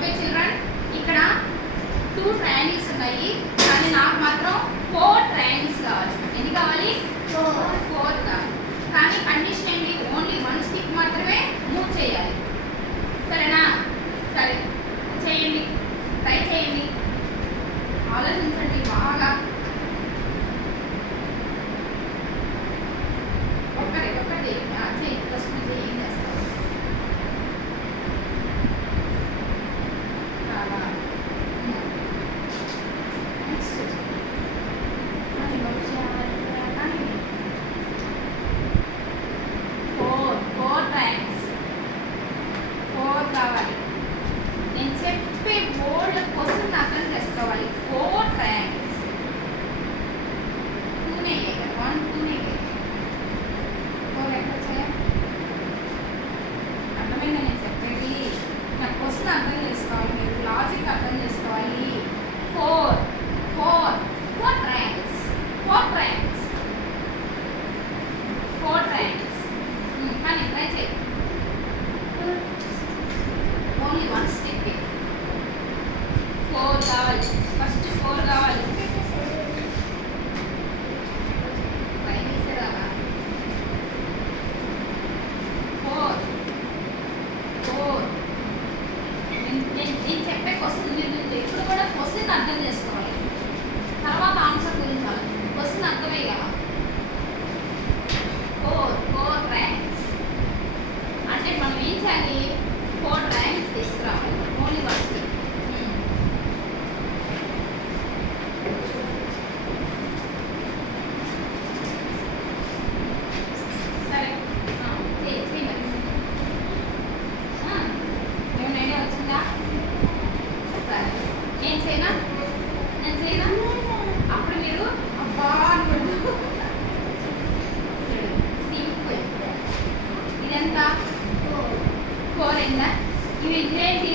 Okay children, ఇక్కడ 2 triangles ఉన్నాయి కానీ నాకు మాత్రం 4 ట్రయాంగిల్స్ కావాలి. ఎన్ని కావాలి? 4 కావాలి. కానీ కండిషన్ ఏంటి? ఓన్లీ 1 స్టిక్ మాత్రమే మూవ్ చేయాలి. సరేనా? సరే చేయండి, ట్రై చేయండి, ఆలోచించండి బాగా. ఒక్కటి చేయి, ఫస్ట్ చేయి. ఏం చేస్తావు? కావాలి. నేను చెప్పే బోర్డ్ కోసం అర్థం చేసుకోవాలి. 4 ట్రయాంగిల్స్ 2నే 1 2నే 4 ఎక్కడ చేయాలి? అర్థమైందా నేను చెప్పేది? నా క్వశ్చన్ అర్థం చేసుకోవాలి, మీరు లాజిక్ అర్థం చేసుకోవాలి. 4 ట్రయాంగిల్స్ 4 ట్రయాంగిల్స్ కానీ ట్రై చేయి. ఓన్లీ 1 స్టిక్ 4 కావాలి. ఫస్ట్ 4 కావాలి. ట్రై చేసేదాకా 4 నేను చెప్పే క్వశ్చన్ మీరు ఎప్పుడు కూడా క్వశ్చన్ అర్థం చేసుకోవాలి, తర్వాత ఆన్సర్ గురించి ఆలోచించాలి. క్వశ్చన్ అర్థమే కదా. 4 ట్రయాంగిల్స్ అంటే మనం ఏం చేయాలి? 4 ట్రయాంగిల్స్ తీసుకురావాలి. Only 1 stick. సరే చేయి మరి. ఏమైనా ఐడియా వచ్చిందా? సరే నేను చేయనా? అప్పుడు మీరు అబ్బా అనుకుంటా. సింపుల్. ఇదంతా 4 అయిందా? ఇవి ఏంటి?